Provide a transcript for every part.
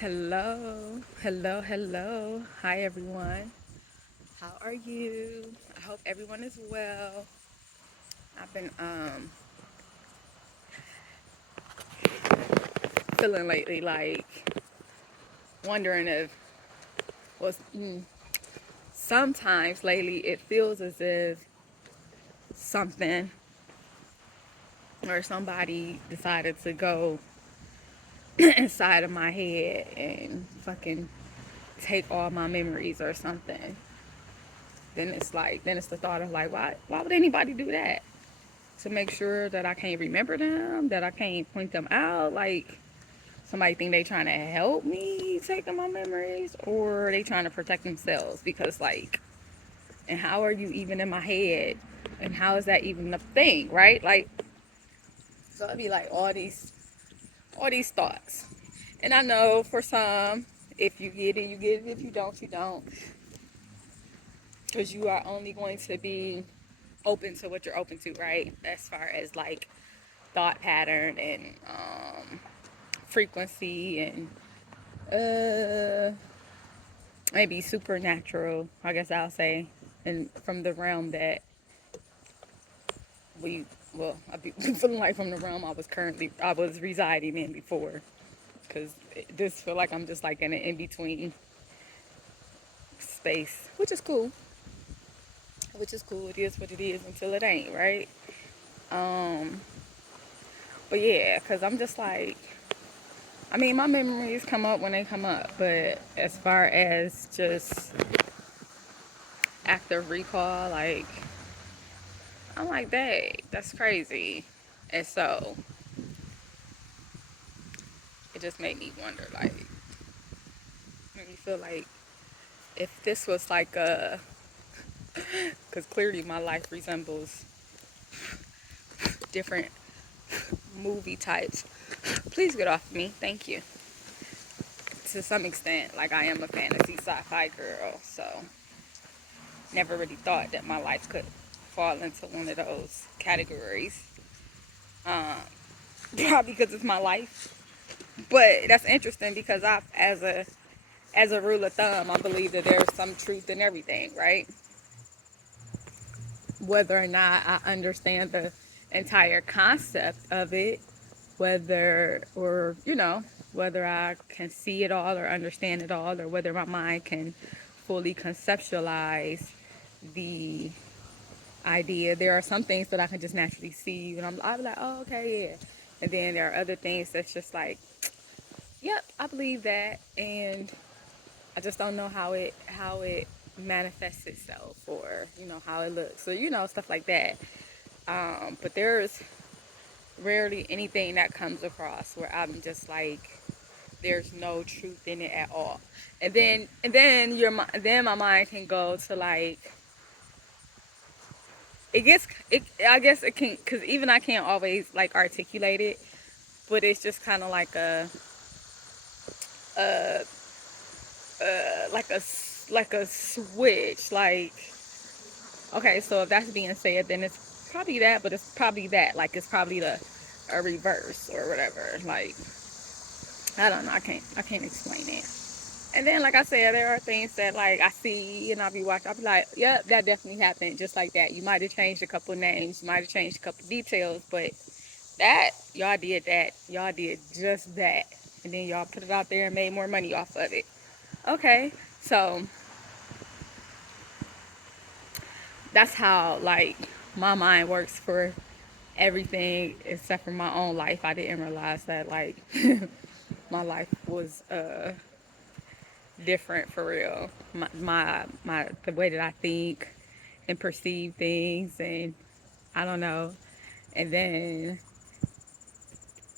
Hello, hello, hello. Hi, everyone. How are you? I hope everyone is well. I've been feeling lately like wondering if was sometimes lately it feels as if something or somebody decided to go inside of my head and fucking take all my memories or something. Then it's the thought of like, why would anybody do that? To make sure that I can't remember them, that I can't point them out. Like somebody think they trying to help me taking my memories, or they trying to protect themselves because like, and how are you even in my head? And how is that even a thing, right? Like, so it'd be like all these thoughts. And I know for some, if you get it, you get it. If you don't, you don't. Because you are only going to be open to what you're open to, right? As far as like thought pattern and frequency and maybe supernatural, I guess I'll say, and from the realm that we, well, I be feeling like from the realm I was residing in before, because this feel like I'm just like in an in between space, which is cool. It is what it is until it ain't, right? Um, but yeah, because I'm just like, I mean, my memories come up when they come up, but as far as just active recall, like, I'm like, dang, that's crazy. And so it just made me wonder, like, made me feel like if this was like a, because clearly my life resembles different movie types. Please get off of me. Thank you. To some extent, like, I am a fantasy sci-fi girl, so never really thought that my life could fall into one of those categories. Um, Probably because it's my life. But that's interesting because as a rule of thumb, I believe that there's some truth in everything, right? Whether or not I understand the entire concept of it, whether I can see it all or understand it all, or whether my mind can fully conceptualize the idea. There are some things that I can just naturally see, and I'll be like, oh, okay, yeah. And then there are other things that's just like, yep, I believe that, and I just don't know how it manifests itself, or how it looks, so stuff like that. But there's rarely anything that comes across where I'm just like, there's no truth in it at all. Then my mind can go to like, I guess it can, because even I can't always like articulate it, but it's just kind of like a like a switch. Like, okay, so if that's being said, then it's probably that, but it's probably that. Like, it's probably a reverse or whatever. Like, I don't know. I can't explain it. And then, like I said, there are things that like I see and I'll be watching. I'll be like, yep, that definitely happened, just like that. You might have changed a couple names, you might have changed a couple details, but that. Y'all did just that. And then y'all put it out there and made more money off of it. Okay, so that's how like my mind works for everything except for my own life. I didn't realize that like my life was different for real. My the way that I think and perceive things, and I don't know. And then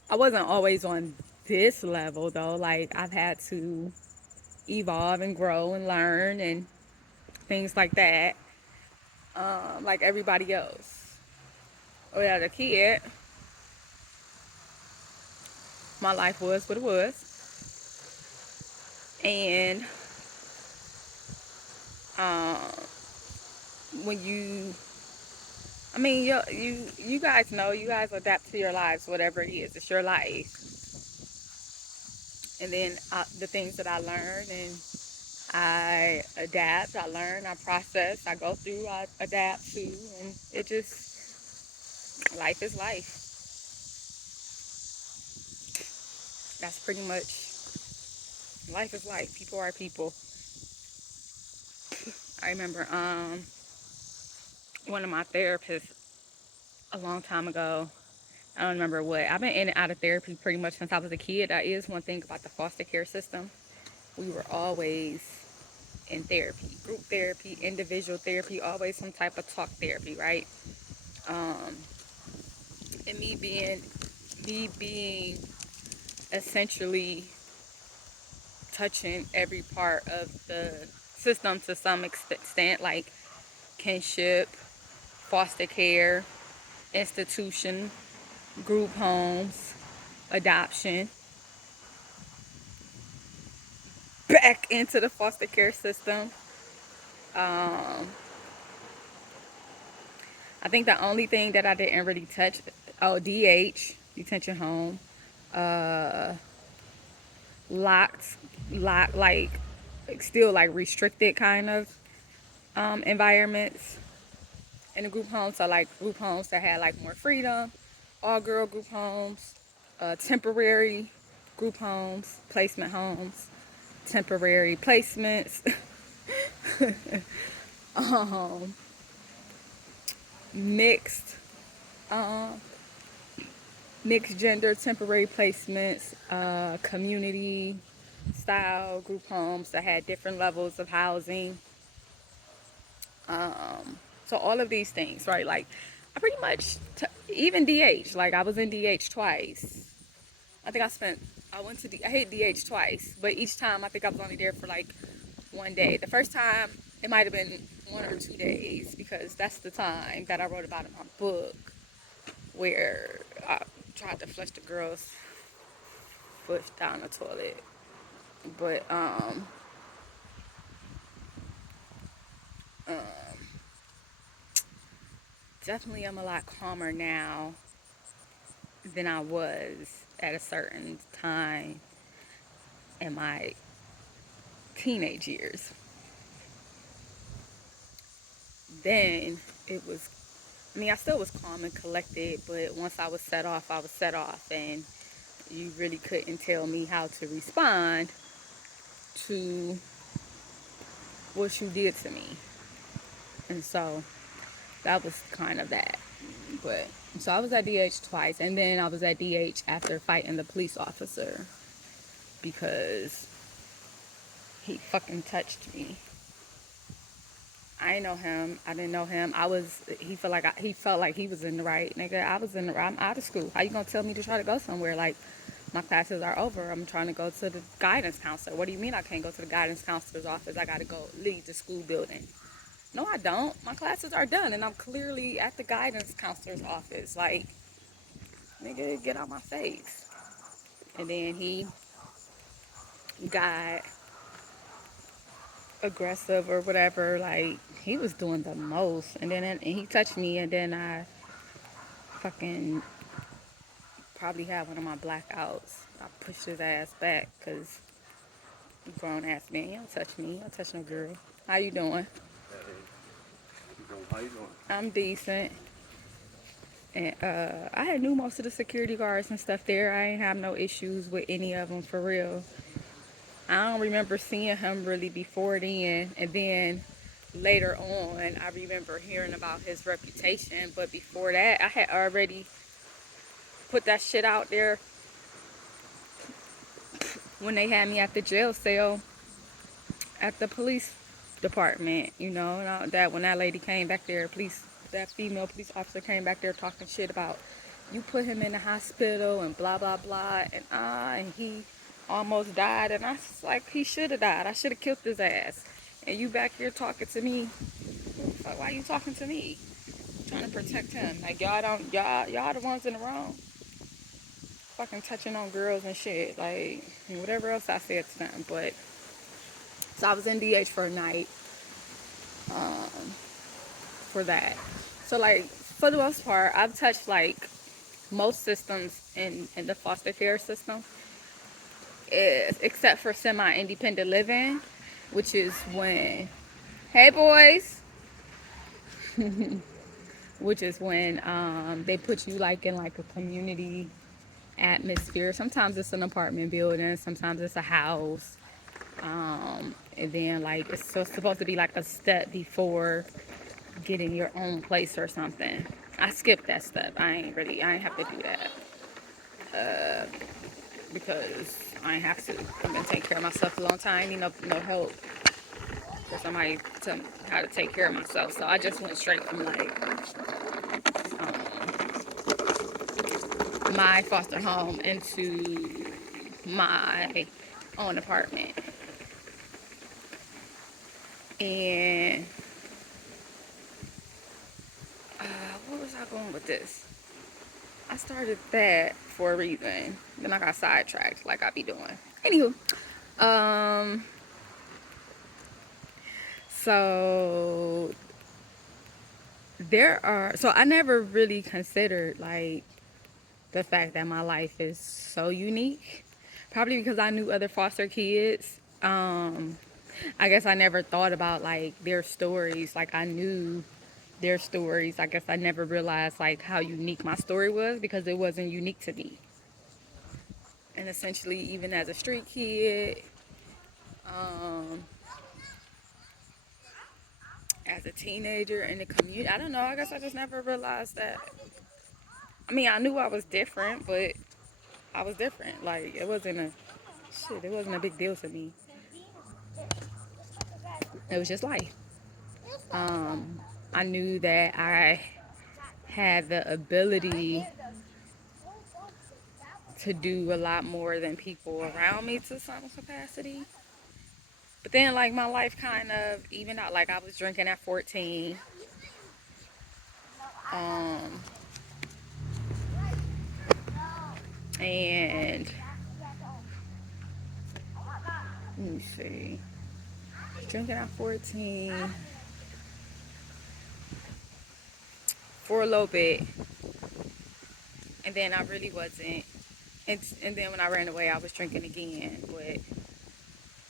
I wasn't always on this level though. Like, I've had to evolve and grow and learn and things like that. Like everybody else. Oh yeah, the kid, my life was what it was. And um, when I mean, you guys know, you guys adapt to your lives, whatever it is. It's your life. And then the things that I learn, and I adapt, I learn, I process, I go through, I adapt to, and it just, life is life. That's pretty much, life is life. People are people. I remember one of my therapists a long time ago. I don't remember what. I've been in and out of therapy pretty much since I was a kid. That is one thing about the foster care system. We were always in therapy, group therapy, individual therapy, always some type of talk therapy, right? Um, and me being essentially touching every part of the system to some extent, like kinship, foster care, institution, group homes, adoption, back into the foster care system. Um, I think the only thing that I didn't really touch, oh, DH, detention home, uh, locked, like still like restricted kind of environments in the group homes. So like group homes that had like more freedom, all girl group homes, temporary group homes, placement homes, temporary placements, um, mixed, um, mixed gender temporary placements, community style group homes that had different levels of housing. So all of these things, right? Like I pretty much, even DH, like I was in DH twice. I think I went to, I hit DH twice, but each time I think I was only there for like one day. The first time it might have been 1 or 2 days because that's the time that I wrote about in my book where I tried to flush the girl's foot down the toilet. But um, definitely I'm a lot calmer now than I was at a certain time in my teenage years. Then it was, I mean, I still was calm and collected, but once I was set off, I was set off, and you really couldn't tell me how to respond to what you did to me. And so that was kind of that. But so I was at DH twice, and then I was at DH after fighting the police officer because he fucking touched me. I didn't know him. I didn't know him. He felt like he was in the right. Nigga, I was in the right. I'm out of school. How you gonna tell me to try to go somewhere? Like, my classes are over. I'm trying to go to the guidance counselor. What do you mean I can't go to the guidance counselor's office? I gotta go leave the school building. No, I don't. My classes are done, and I'm clearly at the guidance counselor's office. Like, nigga, get out my face. And then he got aggressive or whatever. Like, he was doing the most. And he touched me, and then I fucking probably had one of my blackouts. I pushed his ass back because grown ass man, you don't touch me. You don't touch no girl. How you doing? How you doing? I'm decent. And I had knew most of the security guards and stuff there. I ain't have no issues with any of them for real. I don't remember seeing him really before then. And then later on, I remember hearing about his reputation. But before that, I had already put that shit out there when they had me at the jail cell at the police department, you know, and that when that lady came back there, that female police officer came back there talking shit about you put him in the hospital and blah blah blah, and he almost died, and I was like, he should have died. I should have killed his ass. And you back here talking to me? Like, why you talking to me? I'm trying to protect him. Like, y'all the ones in the wrong. Fucking touching on girls and shit, like, and whatever else I said to them. But so I was in DH for a night. For that. So like for the most part, I've touched like most systems in the foster care system. is, except for semi-independent living, which is when, hey boys, which is when they put you like in like a community atmosphere. Sometimes it's an apartment building, sometimes it's a house, and then like it's supposed to be like a step before getting your own place or something. I skipped that step. I ain't have to do that because I ain't have to. I've been taking care of myself a long time. You know, no help for somebody to tell me how to take care of myself. So I just went straight from like my foster home into my own apartment. And what was I going with this? I started that for a reason. Then I got sidetracked like I be doing. Anywho, um, so so I never really considered like the fact that my life is so unique. Probably because I knew other foster kids. I guess I never thought about like their stories. Like I knew their stories. I guess I never realized like how unique my story was because it wasn't unique to me. And essentially, even as a street kid, um, as a teenager in the community, I don't know. I guess I just never realized that. I mean, I knew I was different, but I was different. Like it wasn't a shit. It wasn't a big deal to me. It was just life. I knew that I had the ability to do a lot more than people around me to some capacity. But then, like, my life kind of even out. Like, I was drinking at 14. Um, and let me see. Drinking at 14 for a little bit. And then I really wasn't. And then when I ran away, I was drinking again. But,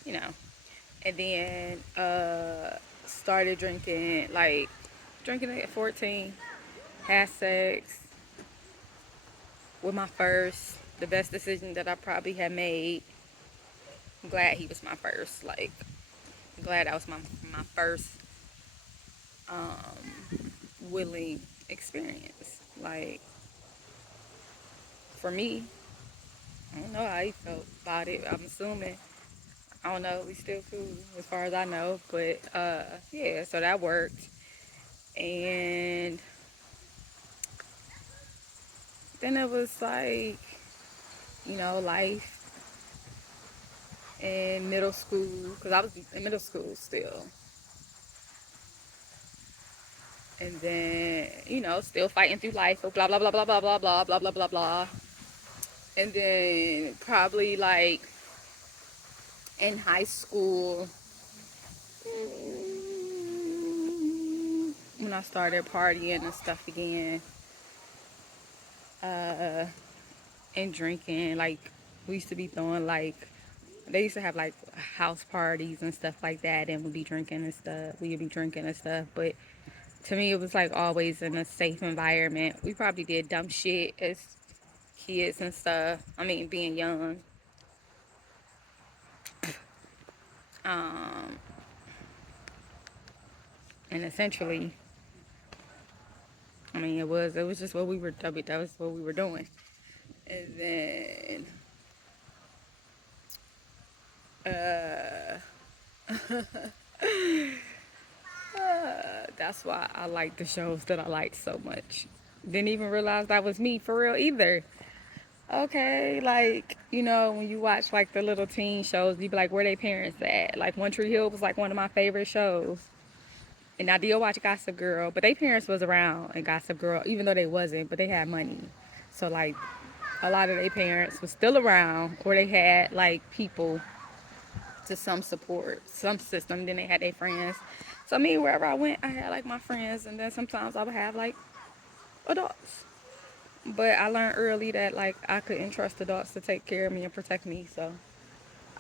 you know. And then started drinking, like, drinking at 14. Had sex with my first, the best decision that I probably had made. I'm glad he was my first. Like, I'm glad that was my first willing experience. Like, for me, I don't know how he felt about it. I'm assuming. I don't know. We still cool as far as I know. But yeah, so that worked. And then it was like, life in middle school, because I was in middle school still. And then, still fighting through life, blah, blah, blah, blah, blah, blah, blah, blah, blah, blah, blah. And then probably like in high school, when I started partying and stuff again, and drinking, like we used to be throwing like, they used to have like house parties and stuff like that, and we'd be drinking and stuff. We'd be drinking and stuff, but to me, it was like always in a safe environment. We probably did dumb shit as kids and stuff. I mean, being young. Um, and essentially, I mean, it was just what we were. That was what we were doing. And then, that's why I like the shows that I liked so much. Didn't even realize that was me for real either. Okay, like, when you watch like the little teen shows, you be like, where they parents at? Like One Tree Hill was like one of my favorite shows. And I did watch Gossip Girl, but their parents was around in Gossip Girl, even though they wasn't, but they had money. So like a lot of their parents was still around, or they had like people to some support, some system. Then they had their friends. So me, wherever I went, I had like my friends, and then sometimes I would have like adults. But I learned early that like I couldn't trust adults to take care of me and protect me. So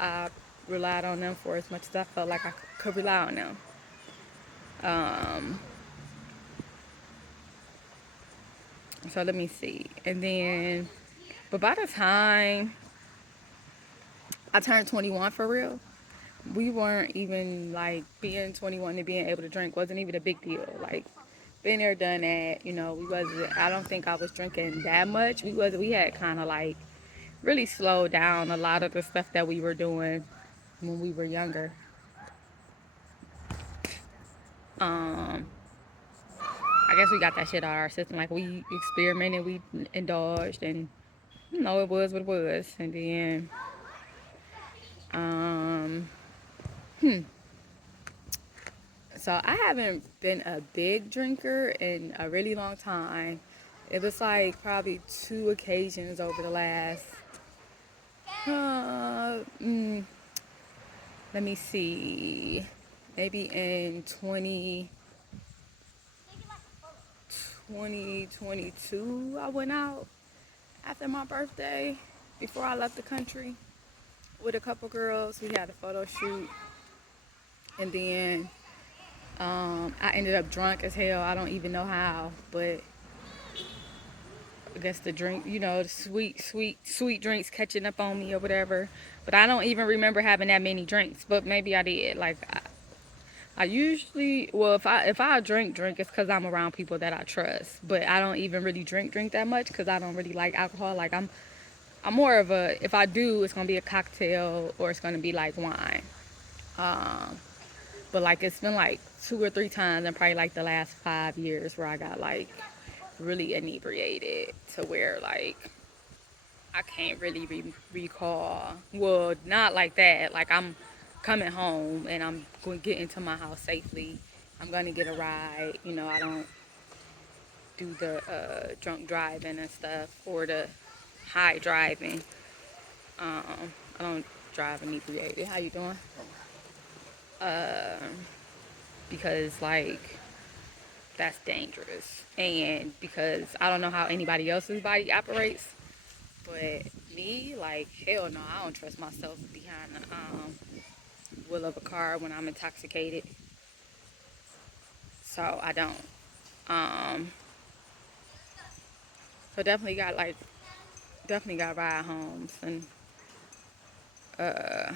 I relied on them for as much as I felt like I could rely on them. So let me see. And then, but by the time I turned 21 for real, we weren't even like being 21 and being able to drink wasn't even a big deal. Like, been there, done that. You know, we wasn't. I don't think I was drinking that much. We had kind of like really slowed down a lot of the stuff that we were doing when we were younger. Um, I guess we got that shit out of our system. Like, we experimented, we indulged, and you know, it was what it was. And then, um, so I haven't been a big drinker in a really long time. It was like probably 2 occasions over the last, uh, mm, let me see, maybe in 2022, I went out after my birthday before I left the country with a couple girls. We had a photo shoot, and then I ended up drunk as hell. I don't even know how, but I guess the drink, you know, the sweet drinks catching up on me or whatever. But I don't even remember having that many drinks. But maybe I did. Like I usually, well, if I drink, it's because I'm around people that I trust. But I don't even really drink that much because I don't really like alcohol. Like I'm more of a, if I do, it's gonna be a cocktail or it's gonna be like wine. Um, but like it's been like 2 or 3 times in probably like the last 5 years where I got like really inebriated to where like I can't really recall. Well, not like that. Like I'm coming home and I'm going to get into my house safely. I'm going to get a ride. You know, I don't do the drunk driving and stuff or the high driving. I don't drive inebriated. How you doing? Because like that's dangerous, and because I don't know how anybody else's body operates. But me, like, hell no, I don't trust myself behind the wheel of a car when I'm intoxicated. So I don't. Um, so definitely got ride homes uh,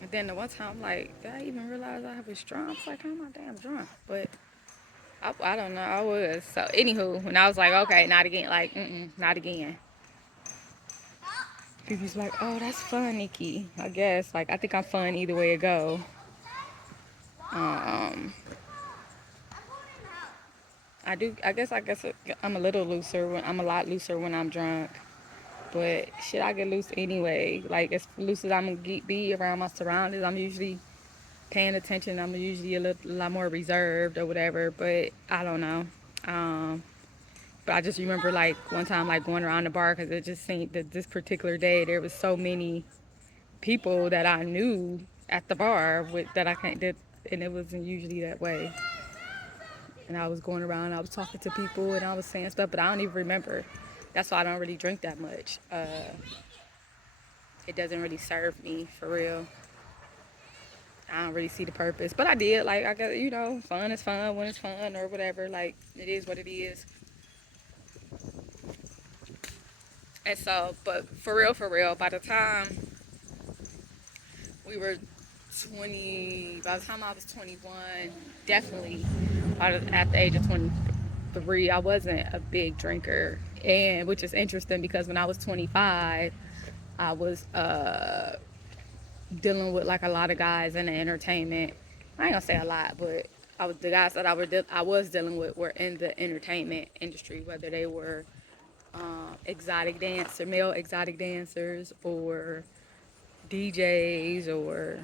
and then the one time, like, did I even realize I was drunk? I was like, I'm not damn drunk, but I don't know, I was. So anywho, when I was like, okay, not again, like, not again. People's like, oh, that's fun, Nikki. I guess, like, I think I'm fun either way it go. Um, I do. I guess I'm a little looser when I'm a lot looser when I'm drunk. But shit, I get loose anyway. Like as loose as I'm gonna be around my surroundings, I'm usually paying attention. I'm usually a lot more reserved or whatever. But I don't know. Um, but I just remember like one time like going around the bar because it just seemed that this particular day there was so many people that I knew at the bar with that I can't did, and it wasn't usually that way. And I was going around, I was talking to people, and I was saying stuff, but I don't even remember. That's why I don't really drink that much. It doesn't really serve me for real. I don't really see the purpose, but I did. Like I got, fun is fun when it's fun or whatever. Like it is what it is. And so, but for real, by the time we were 20, by the time I was 21, definitely at the age of 23, I wasn't a big drinker, and which is interesting because when I was 25, I was dealing with like a lot of guys in the entertainment. I ain't gonna say a lot, but the guys that I was dealing with were in the entertainment industry, whether they were male exotic dancers, or DJs, or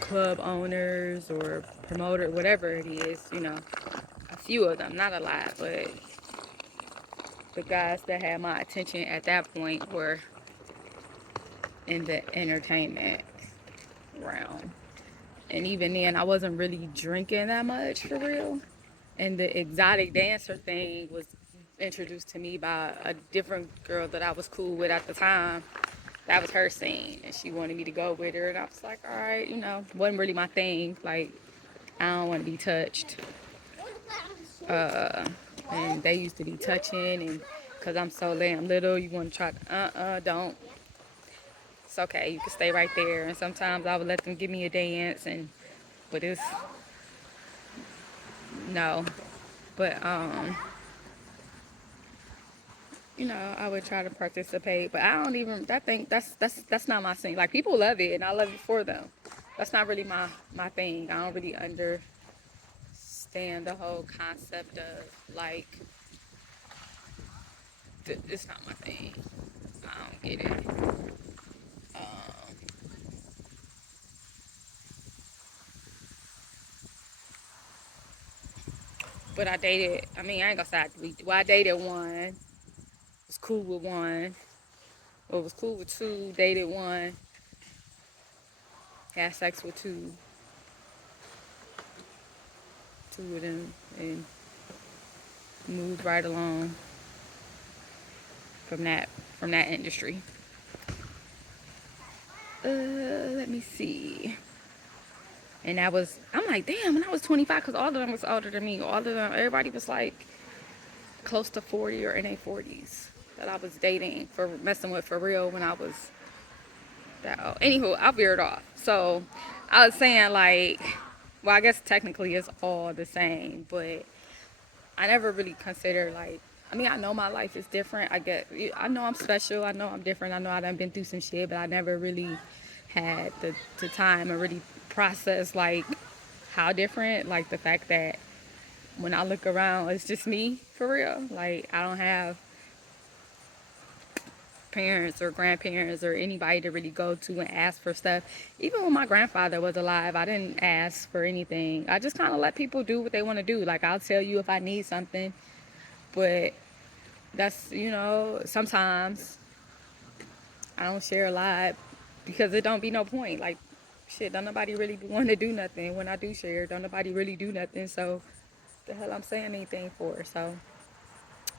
club owners, or promoter, whatever it is. A few of them, not a lot, but the guys that had my attention at that point were in the entertainment realm. And even then, I wasn't really drinking that much for real. And the exotic dancer thing was introduced to me by a different girl that I was cool with at the time. That was her scene, and she wanted me to go with her, and I was like, all right, wasn't really my thing. Like, I don't want to be touched. And they used to be touching, and because I'm so damn little, you want to try to, don't. It's okay, you can stay right there. And sometimes I would let them give me a dance, but it's, no. But, I would try to participate, but I don't even, that's not my thing. Like, people love it, and I love it for them. That's not really my thing. I don't really understand the whole concept of, like, it's not my thing. I don't get it. But I dated, I mean, I ain't gonna say I dated one, was cool with one, or was cool with two, dated one, had sex with two of them, and moved right along from that industry. Let me see. And I'm like, damn, when I was 25, because all of them was older than me. All of them, everybody was like close to 40 or in their 40s that I was dating, for messing with for real when I was that old. Anywho, I veered off. So I was saying, like, well, I guess technically it's all the same, but I never really considered, like, I mean, I know my life is different. I know I'm special. I know I'm different. I know I done been through some shit, but I never really had the time to really process, like, how different, like, the fact that when I look around, it's just me, for real. Like, I don't have parents or grandparents or anybody to really go to and ask for stuff. Even when my grandfather was alive, I didn't ask for anything. I just kind of let people do what they want to do. Like, I'll tell you if I need something, but that's, sometimes I don't share a lot because it don't be no point. Like, shit, don't nobody really want to do nothing. When I do share, don't nobody really do nothing. So the hell I'm saying anything for? So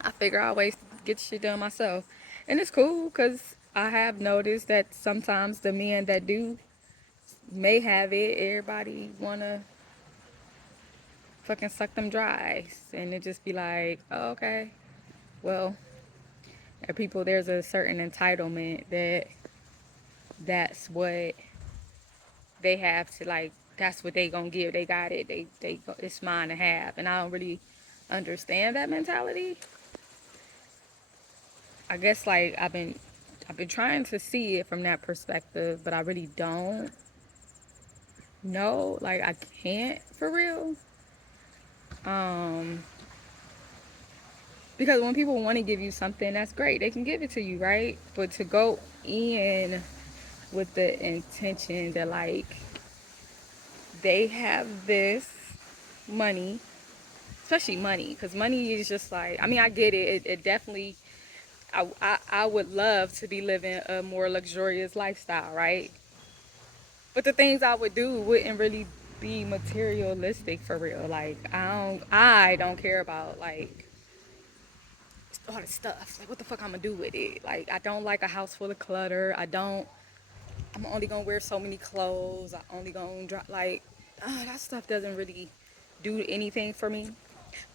I figure I always get shit done myself. And it's cool because I have noticed that sometimes the men that do may have it, everybody wanna fucking suck them dry. And it just be like, oh, okay. Well, there's a certain entitlement that's what they have to, like, that's what they gonna give. They got it. It's mine to have. And I don't really understand that mentality. I guess, like, I've been trying to see it from that perspective, but I really don't know. Like, I can't for real. Um, because when people want to give you something, that's great. They can give it to you, right? But to go in with the intention that, like, they have this money, especially money, because money is just like, I mean, I get it. It definitely, I would love to be living a more luxurious lifestyle, right? But the things I would do wouldn't really be materialistic for real. Like, I don't care about, like, all the stuff. Like, what the fuck I'm gonna do with it? Like, I don't like a house full of clutter. I'm only gonna wear so many clothes. I only gonna drop, like, that stuff doesn't really do anything for me.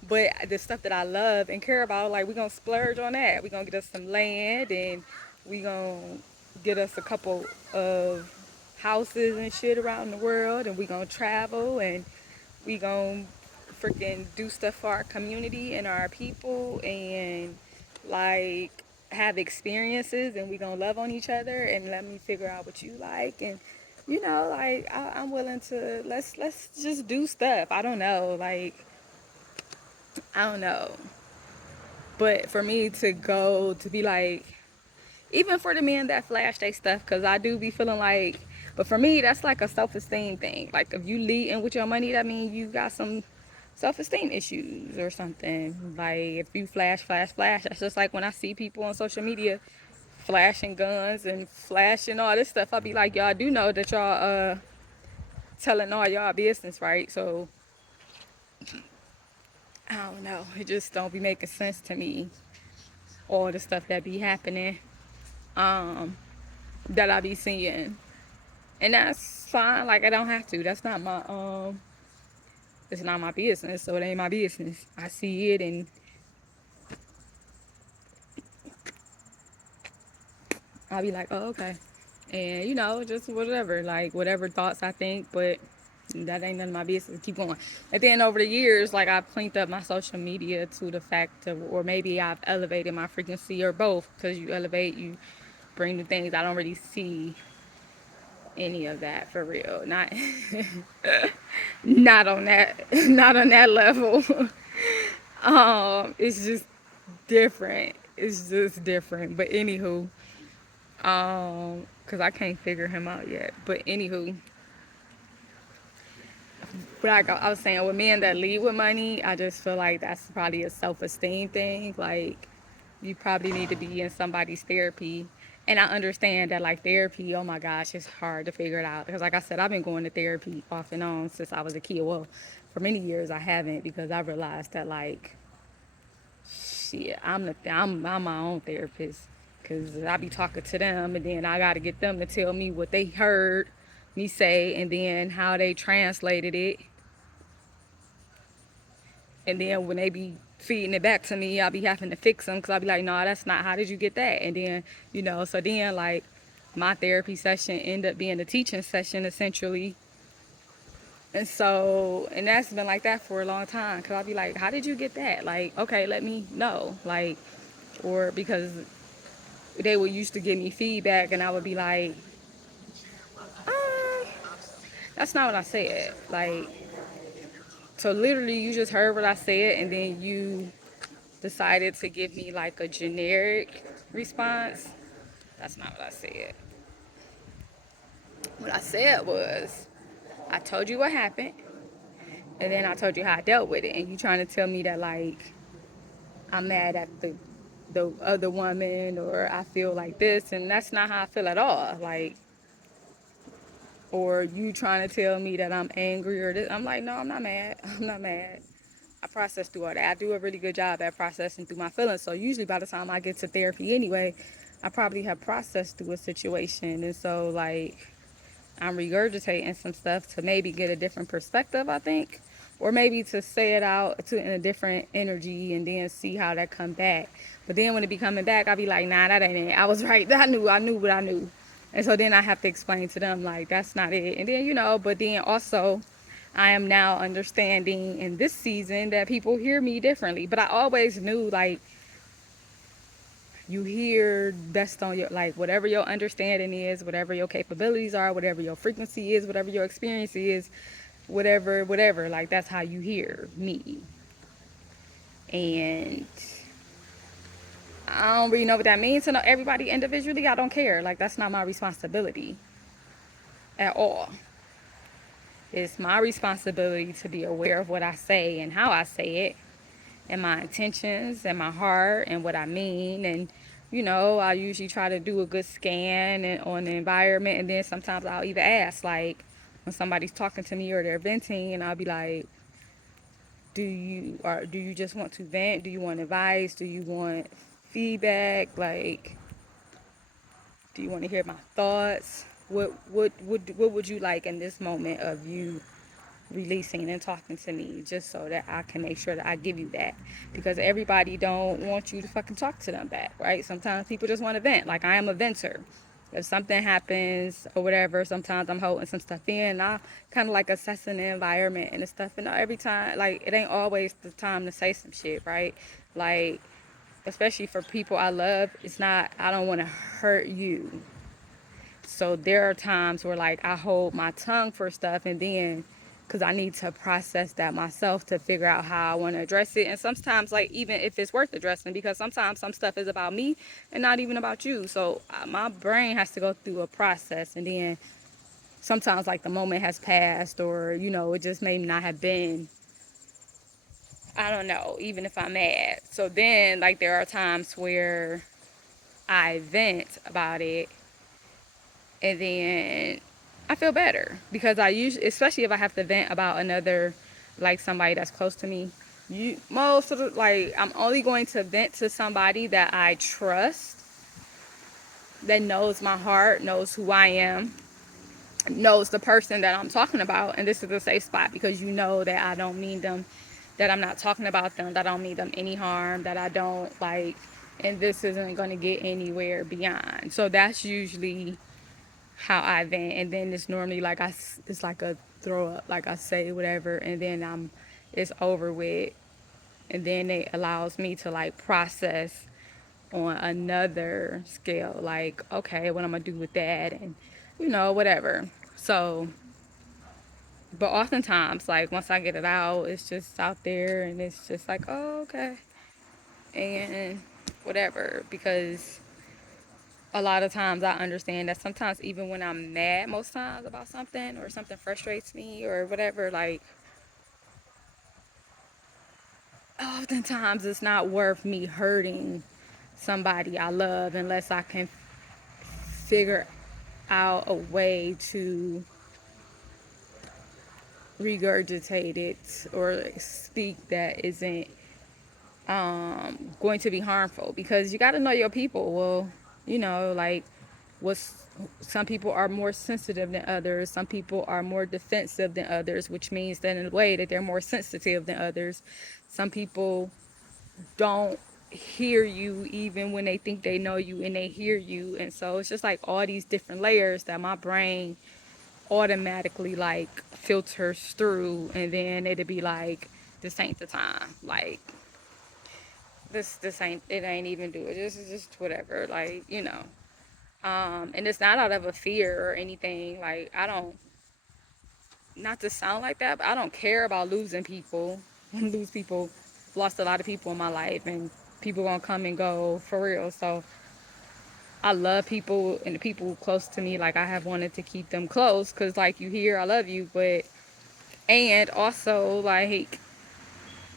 But the stuff that I love and care about, like, we're gonna splurge on that. We're gonna get us some land, and we gonna get us a couple of houses and shit around the world, and we gonna travel, and we gonna freaking do stuff for our community and our people, and, like, have experiences, and we gonna love on each other, and let me figure out what you like, and, like, I'm willing to, let's just do stuff. I don't know, like, I don't know. But for me to go to be like, even for the men that flash they stuff, because I do be feeling like, but for me, that's like a self-esteem thing. Like, if you leading with your money, that means you got some self-esteem issues or something. Like, if you flash, flash, flash, that's just like when I see people on social media flashing guns and flashing all this stuff. I be like, y'all do know that y'all telling all y'all business, right? So I don't know. It just don't be making sense to me. All the stuff that be happening, um, that I be seeing, and that's fine. Like I don't have to. That's not my It's not my business. So it ain't my business. I see it, and I'll be like, oh okay, and just whatever. Like whatever thoughts I think, but that ain't none of my business. Keep going. And then over the years, like I've cleaned up my social media to the fact of, or maybe I've elevated my frequency, or both. Because you elevate, you bring the things. I don't really see any of that for real. Not, not on that, not on that level. It's just different. It's just different. But anywho, because I can't figure him out yet. But anywho, but I was saying, with men that lead with money, I just feel like that's probably a self-esteem thing. Like, you probably need to be in somebody's therapy. And I understand that, like, therapy, oh my gosh, it's hard to figure it out. Because, like I said, I've been going to therapy off and on since I was a kid. Well, for many years I haven't, because I realized that, like, shit, I'm my own therapist. Because I be talking to them, and then I got to get them to tell me what they heard me say, and then how they translated it. And then when they be feeding it back to me, I'll be having to fix them, because I'll be like, no, that's not, how did you get that? And then, so then like my therapy session ended up being a teaching session essentially. And so, and that's been like that for a long time, because I'll be like, how did you get that? Like, okay, let me know. Like, or because they would used to give me feedback, and I would be like, uh, that's not what I said. Like, so literally you just heard what I said, and then you decided to give me like a generic response. That's not what I said. What I said was, I told you what happened, and then I told you how I dealt with it, and you trying to tell me that like I'm mad at the other woman, or I feel like this, and that's not how I feel at all. Like, or you trying to tell me that I'm angry or this. I'm like, no, I'm not mad. I'm not mad. I process through all that. I do a really good job at processing through my feelings. So usually by the time I get to therapy anyway, I probably have processed through a situation. And so like I'm regurgitating some stuff to maybe get a different perspective, I think. Or maybe to say it out to in a different energy, and then see how that come back. But then when it be coming back, I'll be like, nah, that ain't it. I was right. I knew what I knew. And so then I have to explain to them like that's not it. And then but then also I am now understanding in this season that people hear me differently. But I always knew like you hear best on your, like, whatever your understanding is, whatever your capabilities are, whatever your frequency is, whatever your experience is, whatever, like that's how you hear me. And I don't really know what that means to know everybody individually. I don't care. Like, that's not my responsibility at all. It's my responsibility to be aware of what I say and how I say it, and my intentions and my heart and what I mean. And I usually try to do a good scan on the environment, and then sometimes I'll either ask, like, when somebody's talking to me or they're venting, and I'll be like, do you just want to vent? Do you want advice? Do you want feedback? Like, do you want to hear my thoughts? What would you like in this moment of you releasing and talking to me, just so that I can make sure that I give you that? Because everybody don't want you to fucking talk to them back, right? Sometimes people just want to vent. Like, I am a venter. If something happens or whatever, sometimes I'm holding some stuff in. I kind of like assessing the environment and the stuff. And every time, like, it ain't always the time to say some shit, right? Like, especially for people I love, it's not, I don't want to hurt you. So there are times where like I hold my tongue for stuff, and then because I need to process that myself to figure out how I want to address it. And sometimes, like, even if it's worth addressing, because sometimes some stuff is about me and not even about you. So my brain has to go through a process, and then sometimes like the moment has passed, or it just may not have been, I don't know, even if I'm mad. So then like there are times where I vent about it, and then I feel better, because I usually, especially if I have to vent about another, like somebody that's close to me, Most of the, like, I'm only going to vent to somebody that I trust, that knows my heart, knows who I am, knows the person that I'm talking about. And this is a safe spot because you know that I don't mean them, that I'm not talking about them, that I don't mean them any harm, that I don't like, and this isn't going to get anywhere beyond. So that's usually how I vent. And then it's normally like it's like a throw up, like I say whatever, and then it's over with. And then it allows me to like process on another scale, like, okay, what I'm gonna do with that, and whatever. So, but oftentimes, like, once I get it out, it's just out there, and it's just like, oh, okay, and whatever. Because a lot of times I understand that sometimes, even when I'm mad, most times about something, or something frustrates me, or whatever, like, oftentimes it's not worth me hurting somebody I love unless I can figure out a way to regurgitate it or speak that isn't going to be harmful, because you got to know your people. Well, like, what's some people are more sensitive than others, some people are more defensive than others, which means that in a way that they're more sensitive than others. Some people don't hear you even when they think they know you, and they hear you. And so it's just like all these different layers that my brain automatically like filters through, and then it'd be like, this ain't the time, like, this ain't, it ain't even do it, this is just whatever, like, and it's not out of a fear or anything. Like, I don't, not to sound like that, but I don't care about losing people. Lose people, lost a lot of people in my life, and people gonna come and go for real. So I love people, and the people close to me, like, I have wanted to keep them close, because like, you hear I love you, but and also, like,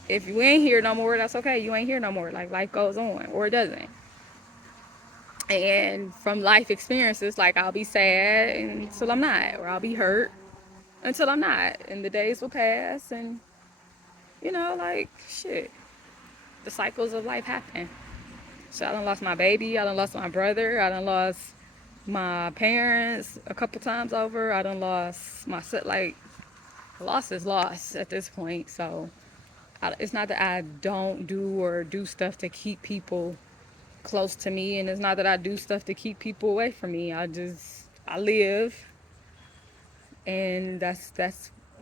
if you ain't here no more, that's okay. You ain't here no more. Like, life goes on, or it doesn't. And from life experiences, like, I'll be sad until I'm not, or I'll be hurt until I'm not. And the days will pass, and, like, shit. The cycles of life happen. So I done lost my baby. I done lost my brother. I done lost my parents a couple times over. I done lost my, like, loss is loss at this point. So it's not that I don't do stuff to keep people close to me, and it's not that I do stuff to keep people away from me. I live, and that's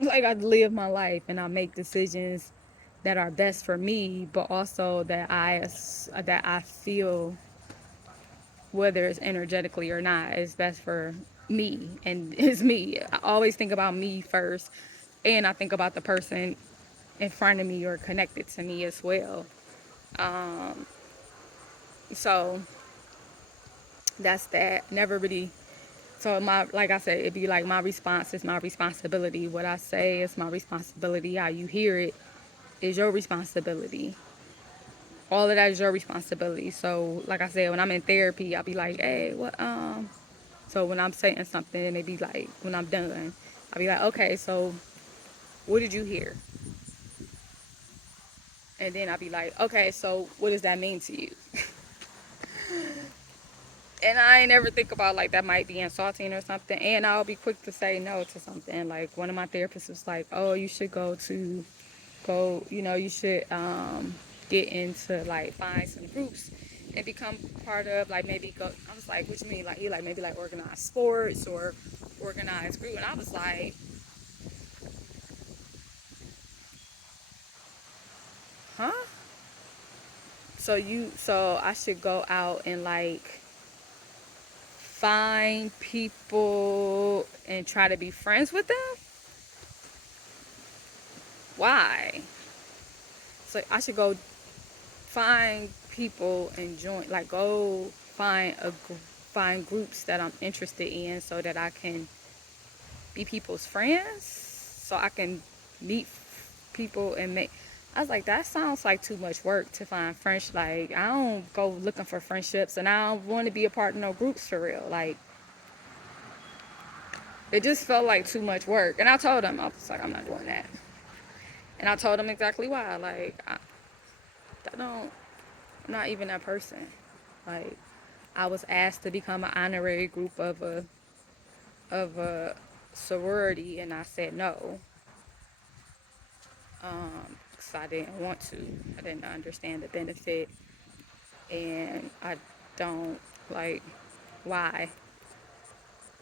like, I live my life, and I make decisions that are best for me, but also that I feel, whether it's energetically or not, is best for me, and it's me. I always think about me first, and I think about the person in front of me or connected to me as well. So that's that. Never really. So like I said, it'd be like, my response is my responsibility. What I say is my responsibility. How you hear it is your responsibility. All of that is your responsibility. So like I said, when I'm in therapy, I'll be like, hey, what so when I'm saying something, and they be like, when I'm done, I'll be like, okay, so what did you hear? And then I'll be like, okay, so what does that mean to you? And I ain't ever think about, like, that might be insulting or something. And I'll be quick to say no to something. Like, one of my therapists was like, oh, you should you should get into, like, find some groups and become part of, like, maybe go. I was like, what you mean? Like, he like, maybe like organized sports or organized group. And I was like, huh? So I should go out and, like, find people and try to be friends with them? Why? So I should go find people and join, like, go find groups that I'm interested in, so that I can be people's friends, so I can meet people and make. I was like, that sounds like too much work to find friends. Like, I don't go looking for friendships, and I don't want to be a part of no groups for real. Like, it just felt like too much work. And I told him, I was like, I'm not doing that. And I told him exactly why. Like, I don't, I'm not even that person. Like, I was asked to become an honorary group of a sorority, and I said no, because I didn't want to. I didn't understand the benefit, and I don't like why.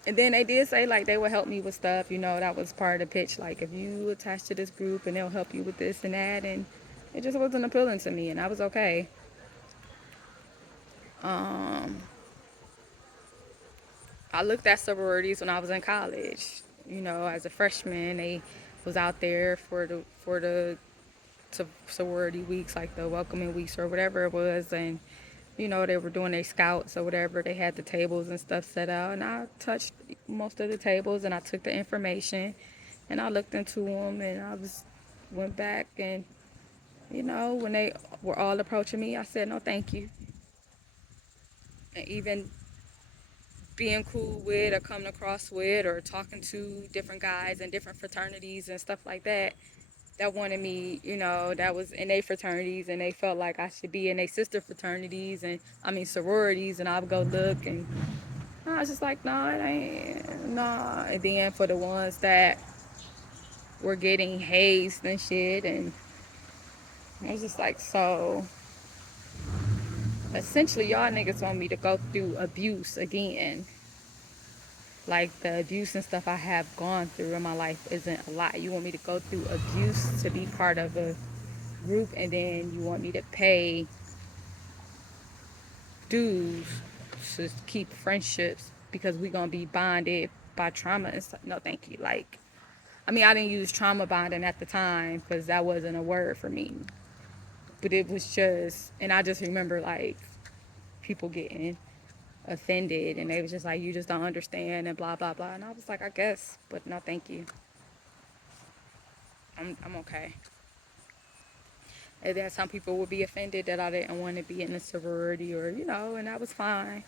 And then they did say like they would help me with stuff, that was part of the pitch. Like if you attach to this group and they'll help you with this and that, and it just wasn't appealing to me, and I was okay. Um, I looked at sororities when I was in college. As a freshman, they was out there for the sorority weeks, like the welcoming weeks or whatever it was, and they were doing their scouts or whatever. They had the tables and stuff set out, and I touched most of the tables, and I took the information, and I looked into them, and went back, and when they were all approaching me, I said no, thank you. And even being cool with or coming across with or talking to different guys and different fraternities and stuff like that wanted me, that was in their fraternities, and they felt like I should be in their sister fraternities, and I mean sororities, and I would go look, and I was just like, no, it ain't, nah. And then for the ones that were getting hazed and shit, and I was just like, so essentially y'all niggas want me to go through abuse again. Like the abuse and stuff I have gone through in my life isn't a lot. You want me to go through abuse to be part of a group, and then you want me to pay dues to keep friendships because we gonna be bonded by trauma and stuff. No, thank you. Like, I mean, I didn't use trauma bonding at the time because that wasn't a word for me. But it was just, and I just remember like people getting offended, and they was just like, you just don't understand and blah blah blah. And I was like, I guess, but no, thank you. I'm okay. And then some people would be offended that I didn't want to be in a sorority, or and that was fine.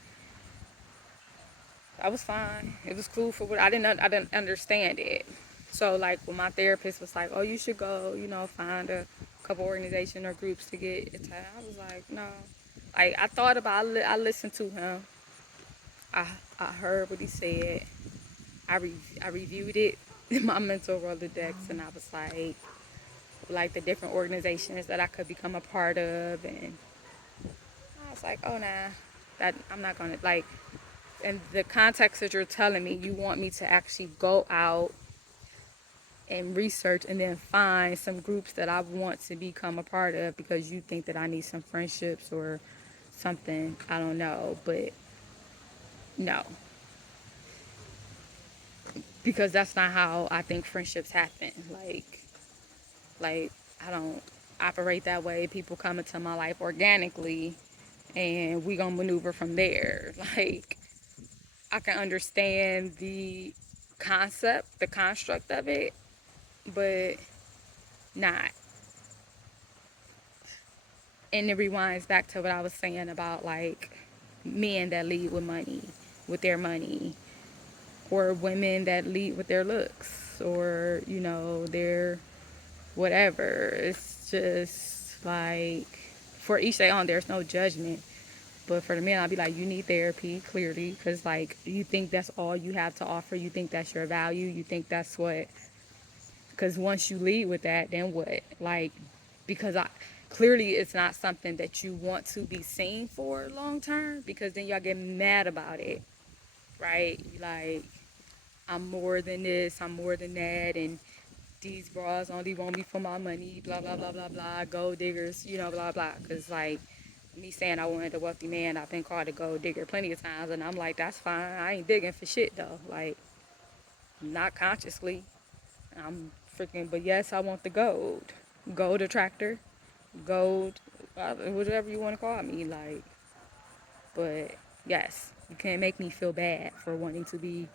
I was fine. It was cool for what I didn't understand it. So like when my therapist was like, "Oh, you should go, find a couple organization or groups to get attached." I was like, "No." Like I thought about, I listened to him. I I heard what he said. I reviewed it in my mental Rolodex, and I was like the different organizations that I could become a part of, and I was like, "Oh nah, that I'm not gonna like." In the context that you're telling me, you want me to actually go out and research and then find some groups that I want to become a part of because you think that I need some friendships or something. I don't know, but no, because that's not how I think friendships happen. Like I don't operate that way. People come into my life organically, and we gonna maneuver from there. Like I can understand the concept, the construct of it, but not. And it rewinds back to what I was saying about like men that lead with money, with their money, or women that lead with their looks, or their whatever. It's just like for each their own. There's no judgment. But for the men, I'll be like, you need therapy, clearly, because like you think that's all you have to offer. You think that's your value. You think that's what. Because once you lead with that, then what? Like, because clearly it's not something that you want to be seen for long term. Because then y'all get mad about it, right? Like, I'm more than this. I'm more than that, and these bras only want me for my money. Blah blah blah blah blah. Gold diggers, blah blah. Because like me saying I wanted a wealthy man, I've been called a gold digger plenty of times, and I'm like, that's fine. I ain't digging for shit though. Like, not consciously. I'm freaking, but yes, I want the gold. Gold attractor, gold, whatever you want to call me. Like, but yes, you can't make me feel bad for wanting to be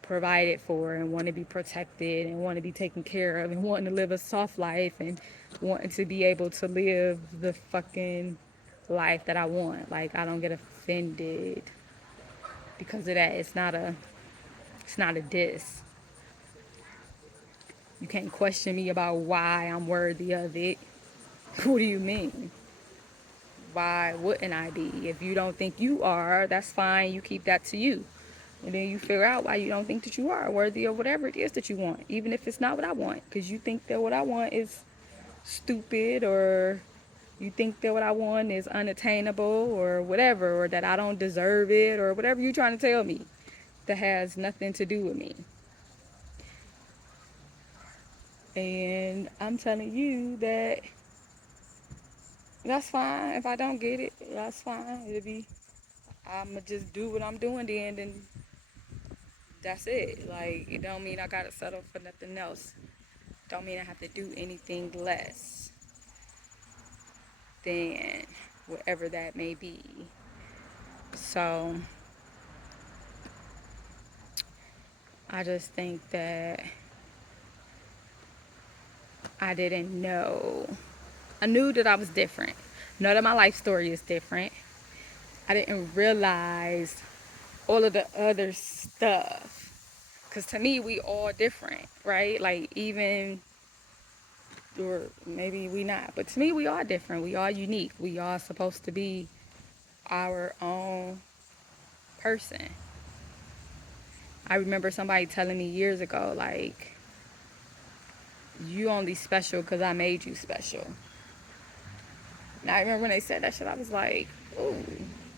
provided for and want to be protected and want to be taken care of and wanting to live a soft life and wanting to be able to live the fucking life that I want. Like, I don't get offended because of that. It's not a diss. You can't question me about why I'm worthy of it. What do you mean? Why wouldn't I be? If you don't think you are, that's fine. You keep that to you. And then you figure out why you don't think that you are worthy of whatever it is that you want, even if it's not what I want. Because you think that what I want is stupid, or you think that what I want is unattainable, or whatever, or that I don't deserve it, or whatever you're trying to tell me that has nothing to do with me. And I'm telling you that that's fine. If I don't get it, that's fine. I'ma just do what I'm doing then, and that's it. Like, it don't mean I gotta settle for nothing else. Don't mean I have to do anything less than whatever that may be. So I just think that I didn't know. I knew that I was different. I know that my life story is different. I didn't realize all of the other stuff. Because to me, we all different, right? Like, even, or maybe we not, but to me, we are different. We are unique. We are supposed to be our own person. I remember somebody telling me years ago, like, you only special because I made you special. And I remember when they said that shit, I was like, ooh.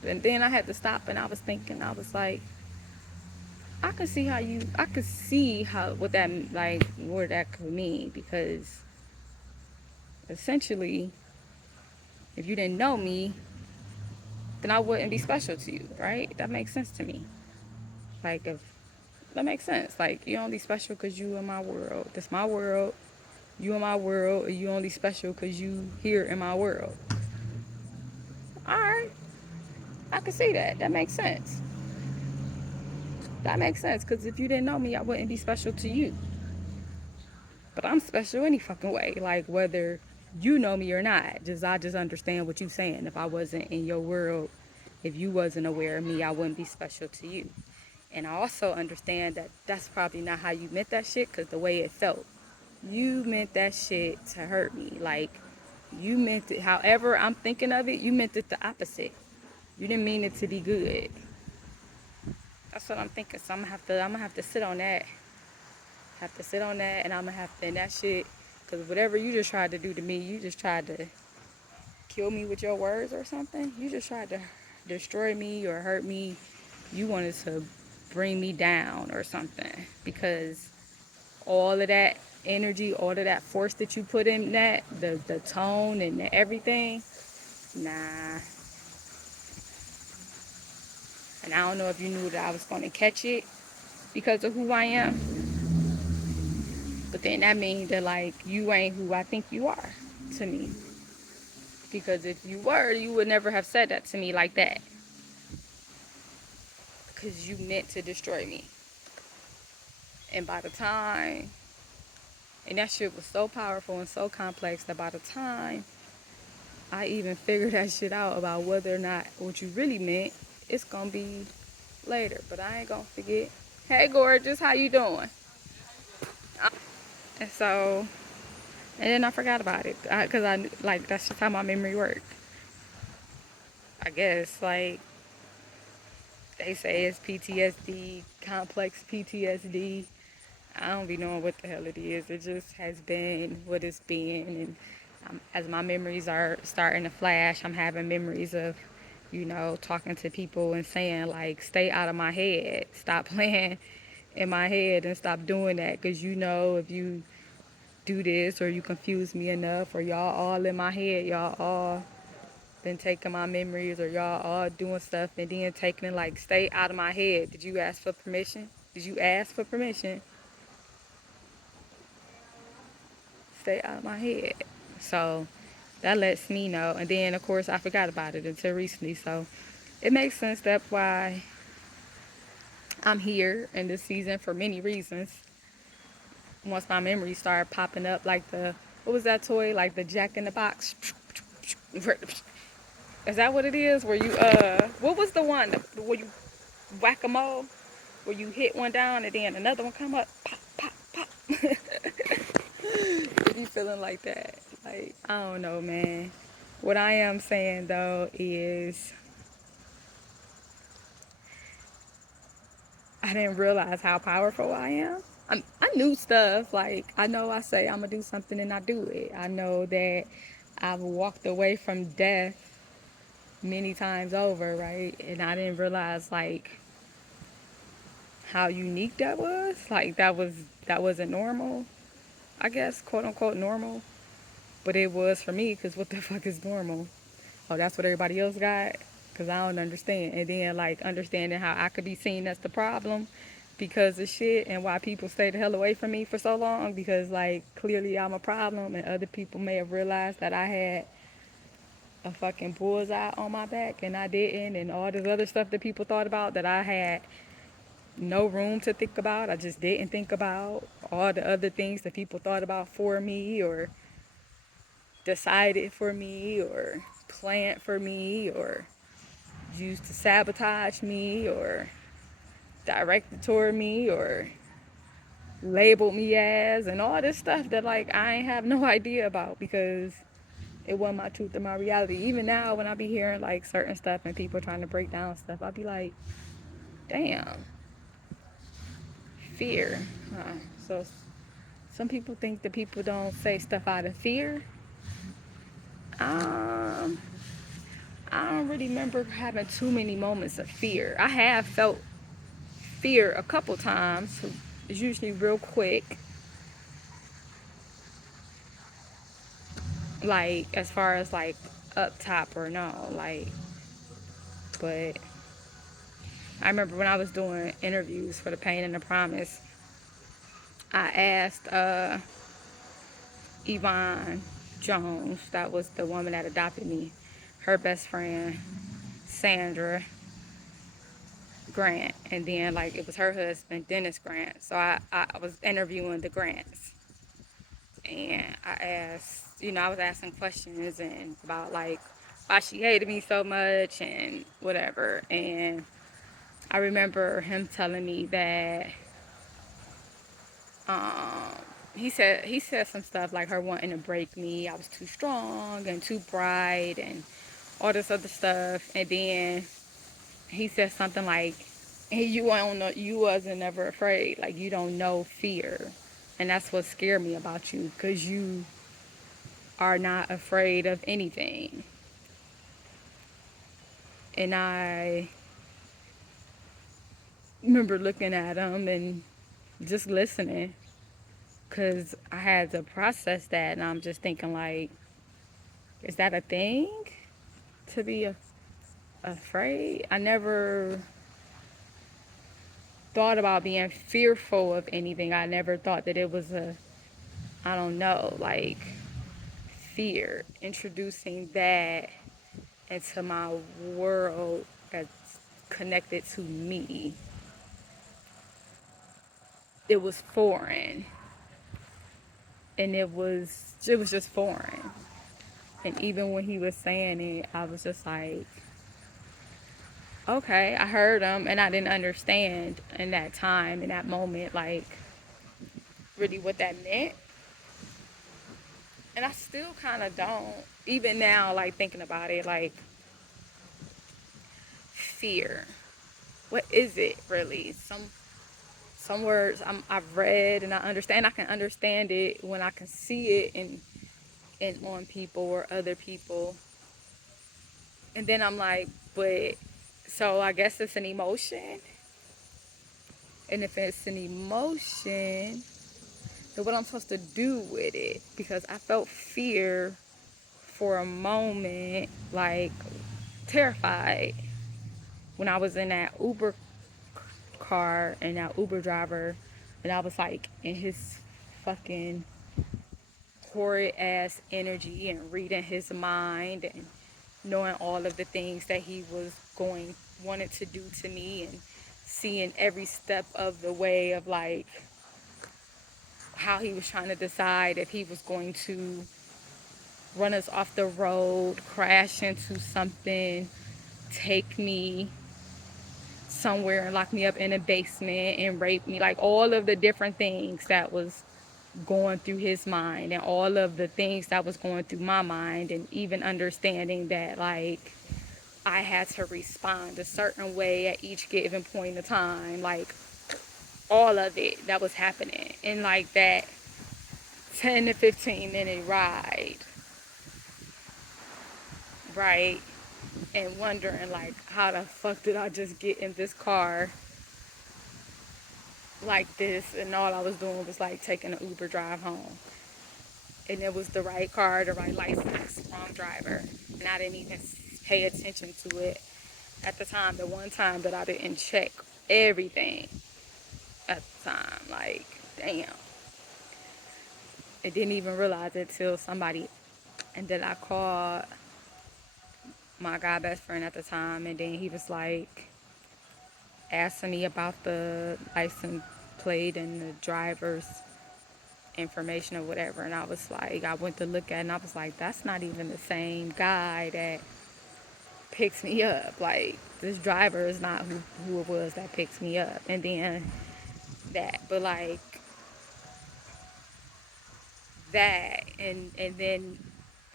And then I had to stop, and I was thinking, I was like, I could see what that, like, what that could mean. Because essentially, if you didn't know me, then I wouldn't be special to you, right? That makes sense to me. Like, if that makes sense. Like, you're only special because you in my world. That's my world. You in my world, or you only special because you here in my world. All right, I can see that. That makes sense. That makes sense, because if you didn't know me, I wouldn't be special to you. But I'm special any fucking way, like, whether you know me or not. I just understand what you're saying. If I wasn't in your world, if you wasn't aware of me, I wouldn't be special to you. And I also understand that that's probably not how you meant that shit, because the way it felt, you meant that shit to hurt me. Like, you meant it, however I'm thinking of it, you meant it the opposite. You didn't mean it to be good. That's what I'm thinking. So I'm gonna have to sit on that. Have to sit on that, and I'm gonna have to, and that shit, because whatever you just tried to do to me, you just tried to kill me with your words or something. You just tried to destroy me or hurt me. You wanted to bring me down or something, because all of that energy, all of that force that you put in that, the tone and everything, nah. And I don't know if you knew that I was going to catch it because of who I am, but then that means that, like, you ain't who I think you are to me. Because if you were, you would never have said that to me like that, because you meant to destroy me. And by the time, and that shit was so powerful and so complex, that by the time I even figured that shit out about whether or not what you really meant, it's gonna be later. But I ain't gonna forget. Hey, gorgeous, how you doing? And so, and then I forgot about it, because I like, that's just how my memory worked. I guess, like, they say it's PTSD, complex PTSD. I don't be knowing what the hell it is. It just has been what it's been. And as my memories are starting to flash, I'm having memories of, talking to people and saying, like, stay out of my head. Stop playing in my head and stop doing that. Because, if you do this, or you confuse me enough, or y'all all in my head, y'all all been taking my memories, or y'all all doing stuff and then taking it, like, stay out of my head. Did you ask for permission? Did you ask for permission? Stay out of my head. So that lets me know. And then, of course, I forgot about it until recently. So it makes sense. That's why I'm here in this season, for many reasons. Once my memories started popping up, like what was that toy? Like the Jack in the Box. Is that what it is? Where you, what was the one? Where you whack-a-mole? Where you hit one down and then another one come up. Pop, pop, pop. If you feeling like that, like, I don't know, man. What I am saying though is I didn't realize how powerful I am. I knew stuff. Like, I know I say I'm going to do something and I do it. I know that I've walked away from death many times over, right? And I didn't realize, like, how unique that was. Like, that wasn't normal, I guess, quote unquote normal. But it was for me, because what the fuck is normal? Oh, that's what everybody else got? Because I don't understand. And then, like, understanding how I could be seen as the problem because of shit, and why people stay the hell away from me for so long, because, like, clearly I'm a problem, and other people may have realized that I had a fucking bullseye on my back and I didn't, and all this other stuff that people thought about that I had no room to think about. I just didn't think about all the other things that people thought about for me, or decided for me, or planned for me, or used to sabotage me, or directed toward me, or labeled me as, and all this stuff that, like, I ain't have no idea about, because it wasn't my truth and my reality. Even now, when I be hearing, like, certain stuff and people trying to break down stuff, I be like, damn, fear. Huh. So some people think that people don't say stuff out of fear. Um, I don't really remember having too many moments of fear. I have felt fear a couple times. It's usually real quick. Like, as far as, like, up top or no. Like, but I remember when I was doing interviews for The Pain and the Promise, I asked Yvonne Jones, that was the woman that adopted me, her best friend, Sandra Grant, and then, like, it was her husband, Dennis Grant. So I was interviewing the Grants, and I asked, I was asking questions and about, like, why she hated me so much and whatever. And I remember him telling me that um, he said some stuff like her wanting to break me. I was too strong and too bright and all this other stuff. And then he said something like, "Hey, you wasn't never afraid. Like, you don't know fear, and that's what scared me about you, because you are not afraid of anything." And I remember looking at him and just listening, because I had to process that, and I'm just thinking, like, is that a thing, to be afraid? I never thought about being fearful of anything. I never thought that it was I don't know, like, fear. Introducing that into my world that's connected to me, it was foreign, and it was just foreign. And even when he was saying it, I was just like, okay, I heard him, and I didn't understand in that time, in that moment, like, really what that meant. And I still kind of don't. Even now, like, thinking about it, like, fear. What is it really? Some words I've read and I understand. I can understand it when I can see it in on people or other people. And then I'm like, but so I guess it's an emotion. And if it's an emotion, then what I'm supposed to do with it? Because I felt fear for a moment, like, terrified, when I was in that Uber car and that Uber driver, and I was, like, in his fucking horrid ass energy and reading his mind and knowing all of the things that he was wanted to do to me, and seeing every step of the way of, like, how he was trying to decide if he was going to run us off the road, crash into something, take me somewhere and lock me up in a basement and rape me, like, all of the different things that was going through his mind and all of the things that was going through my mind, and even understanding that like I had to respond a certain way at each given point of time, like all of it that was happening in like that 10 to 15 minute ride, right? And wondering like, how the fuck did I just get in this car like this? And all I was doing was like taking an Uber drive home. And it was the right car, the right license, wrong driver. And I didn't even pay attention to it at the time. The one time that I didn't check everything at the time, like, damn. I didn't even realize it till somebody, and then I called my guy best friend at the time, and then he was like asking me about the license plate and the driver's information or whatever, and I was like, I went to look at it and I was like, that's not even the same guy that picks me up. Like, this driver is not who it was that picks me up. And then that, but like that, and then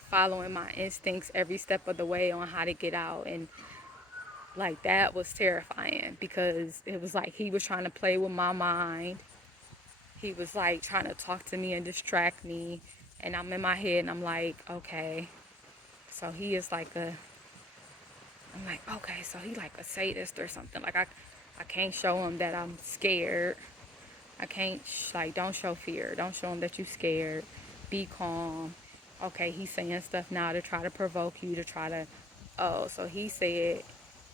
following my instincts every step of the way on how to get out, and like that was terrifying, because it was like he was trying to play with my mind. He was like trying to talk to me and distract me, and I'm in my head and I'm like, okay, so he is like a, I'm like, okay, so he like a sadist or something. Like I can't show him that I'm scared. I can't, like, don't show fear. Don't show him that you scared. Be calm. Okay, he's saying stuff now to try to provoke you, to try to, oh, so he said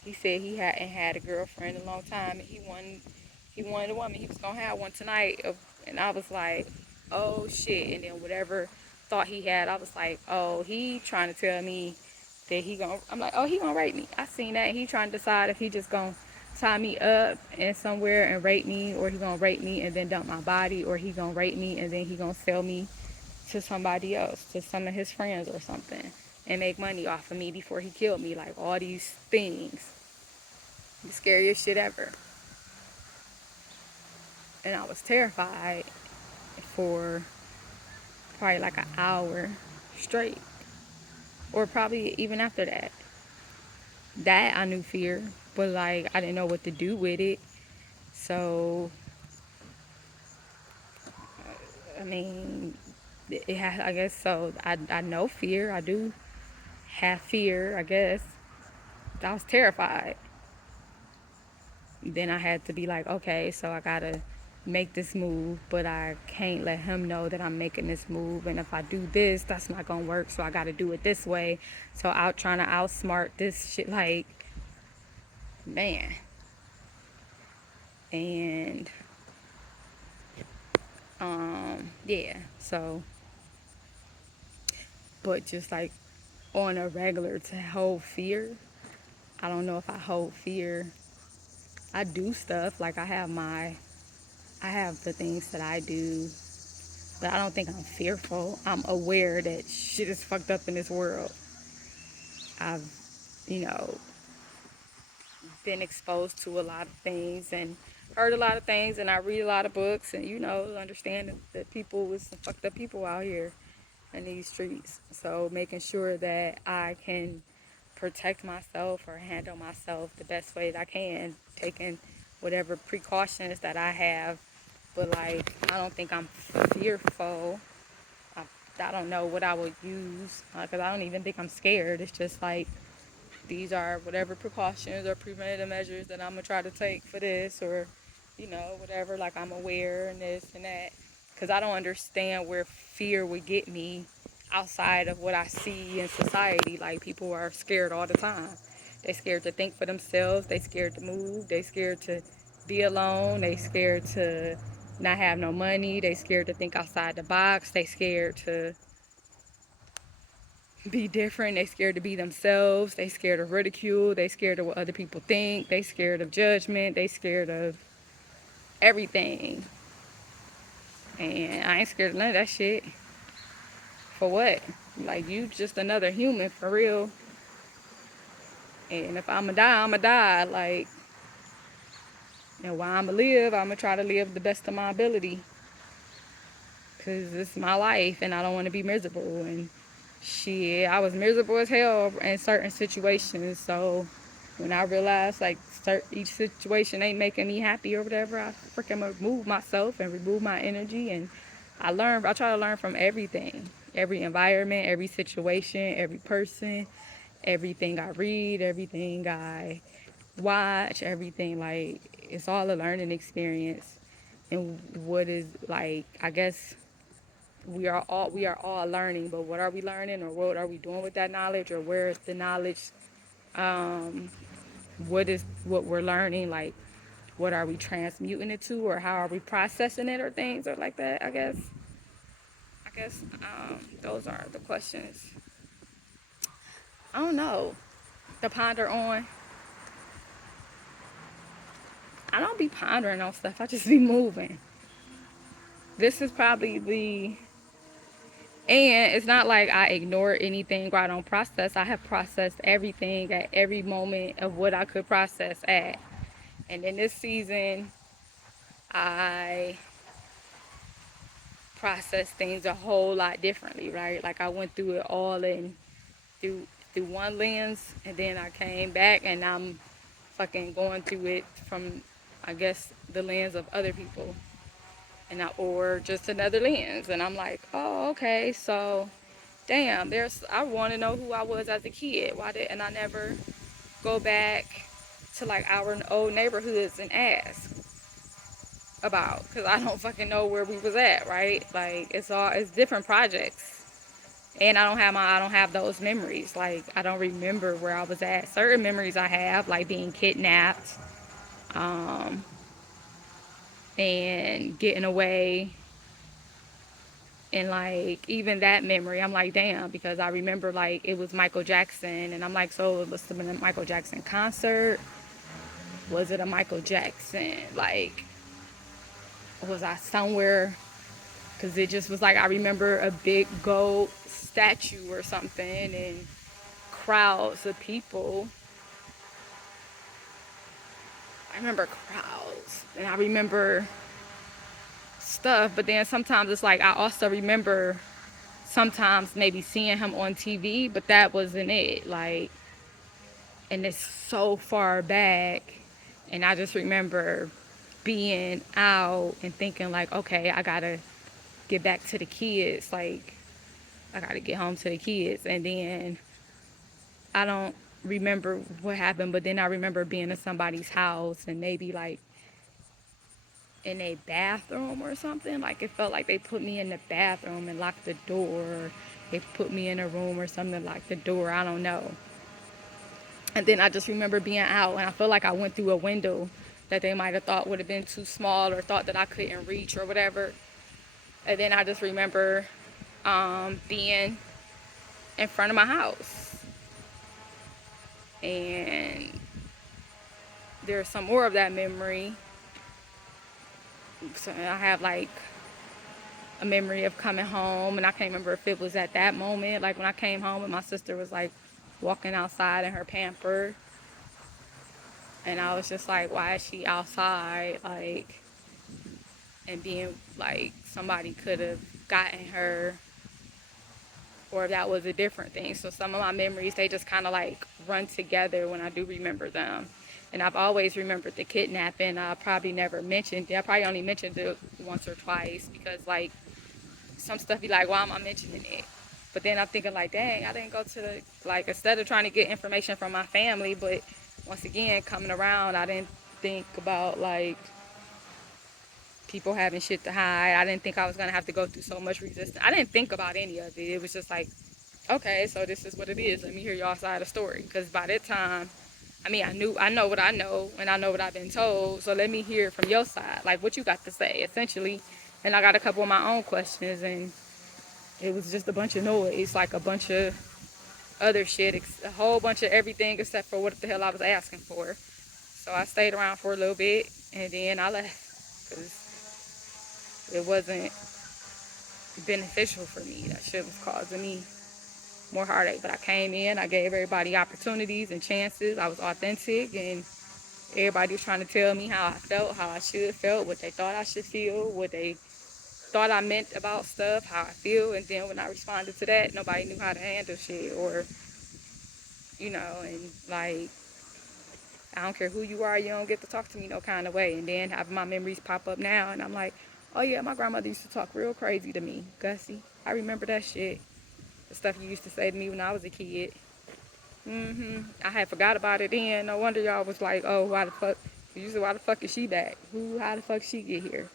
he hadn't had a girlfriend in a long time, and he wanted a woman. He was going to have one tonight. And I was like, oh, shit. And then whatever thought he had, I was like, oh, he trying to tell me that I'm like, oh, he gonna rape me. I seen that. He trying to decide if he just gonna tie me up and somewhere and rape me, or he gonna rape me and then dump my body, or he gonna rape me and then he gonna sell me to somebody else, to some of his friends or something, and make money off of me before he killed me. Like, all these things. The scariest shit ever. And I was terrified for probably like an hour straight, or probably even after that. That I knew fear, but like I didn't know what to do with it. So I mean, it has, I guess so. I know fear. I do have fear, I guess. I was terrified. Then I had to be like, okay, so I gotta make this move, but I can't let him know that I'm making this move. And if I do this, that's not gonna work. So I gotta do it this way. So out trying to outsmart this shit, like, man. And yeah. So, but just like on a regular, to hold fear, I don't know if I hold fear. I do stuff, like I have the things that I do, but I don't think I'm fearful. I'm aware that shit is fucked up in this world. I've, you know, been exposed to a lot of things and heard a lot of things, and I read a lot of books, and, understand that people with some fucked up people out here in these streets. So making sure that I can protect myself or handle myself the best way that I can, taking whatever precautions that I have. But like, I don't think I'm fearful. I, I don't know what I would use, because I don't even think I'm scared. It's just like, these are whatever precautions or preventative measures that I'm gonna try to take for this, or whatever. Like, I'm aware and this and that, because I don't understand where fear would get me outside of what I see in society. Like, people are scared all the time. They scared to think for themselves. They scared to move. They scared to be alone. They scared to not have no money. They scared to think outside the box. They scared to be different. They scared to be themselves. They scared of ridicule. They scared of what other people think. They scared of judgment. They scared of everything. And I ain't scared of none of that shit. For what? Like, you just another human, for real. And if I'ma die, I'ma die. Like, and while I'ma live, I'ma try to live the best of my ability. because it's my life and I don't want to be miserable. And shit, I was miserable as hell in certain situations. So when I realized like each situation ain't making me happy or whatever, I freaking remove myself and remove my energy. And I try to learn from everything, every environment, every situation, every person, everything I read, everything I watch, everything. Like, it's all a learning experience. And what is, like, I guess we are all learning, but what are we learning, or what are we doing with that knowledge, or where is the knowledge? um what is what we're learning, like, what are we transmuting it to, or how are we processing it, or things, or like that. I guess those are the questions. I don't know, to ponder on. I don't be pondering on stuff, I just be moving. This is probably the And it's not like I ignore anything or I don't process. I have processed everything at every moment of what I could process at. And in this season, I process things a whole lot differently, right? Like, I went through it all through through one lens, and then I came back and I'm fucking going through it from, I guess, the lens of other people, or just another lens. And I'm like, oh, okay, so damn, I want to know who I was as a kid. Why didn't I never go back to like our old neighborhoods and ask about? Because I don't fucking know where we was at, right? Like, it's different projects. And I don't have those memories. Like, I don't remember where I was at. Certain memories I have, like being kidnapped, um, and getting away. And like, even that memory, I'm like, damn, because I remember like it was Michael Jackson, and I'm like, so it must have been a Michael Jackson concert. Was it a Michael Jackson? Like, was I somewhere? Because it just was like, I remember a big gold statue or something, and crowds of people. I remember crowds, and I remember stuff, but then sometimes it's like I also remember sometimes maybe seeing him on TV, but that wasn't it. Like, and it's so far back, and I just remember being out and thinking like, okay, I gotta get back to the kids. Like, I gotta get home to the kids. And then I don't remember what happened, but then I remember being in somebody's house and maybe like in a bathroom or something. Like, it felt like they put me in the bathroom and locked the door. They put me in a room or something, locked the door. I don't know. And then I just remember being out, and I feel like I went through a window that they might have thought would have been too small, or thought that I couldn't reach or whatever. And then I just remember being in front of my house. And there's some more of that memory. So I have like a memory of coming home, and I can't remember if it was at that moment, like when I came home and my sister was like walking outside in her pamper, and I was just like, why is she outside? Like, and being like, somebody could have gotten her, or that was a different thing. So some of my memories, they just kind of like run together when I do remember them. And I've always remembered the kidnapping. I probably never mentioned it. I probably only mentioned it once or twice, because like some stuff be like, why am I mentioning it? But then I'm thinking like, dang, I didn't go to the, like, instead of trying to get information from my family, but once again, coming around, I didn't think about like people having shit to hide. I didn't think I was going to have to go through so much resistance. I didn't think about any of it. It was just like, okay, so this is what it is. Let me hear y'all side of the story. Because by that time, I mean, I know what I know, and I know what I've been told. So let me hear from your side, like what you got to say, essentially. And I got a couple of my own questions, and it was just a bunch of noise, like a bunch of other shit, a whole bunch of everything except for what the hell I was asking for. So I stayed around for a little bit, and then I left, because it wasn't beneficial for me. That shit was causing me more heartache. But I came in, I gave everybody opportunities and chances. I was authentic, and everybody was trying to tell me how I felt, how I should feel, what they thought I should feel, what they thought I meant about stuff, how I feel, and then when I responded to that, nobody knew how to handle shit, or and like, I don't care who you are, you don't get to talk to me no kind of way. And then have my memories pop up now, and I'm like, oh yeah, my grandmother used to talk real crazy to me, Gussie. I remember that shit. The stuff you used to say to me when I was a kid. I had forgot about it then. No wonder y'all was like, oh, why the fuck? You said, why the fuck is she back? How the fuck she get here?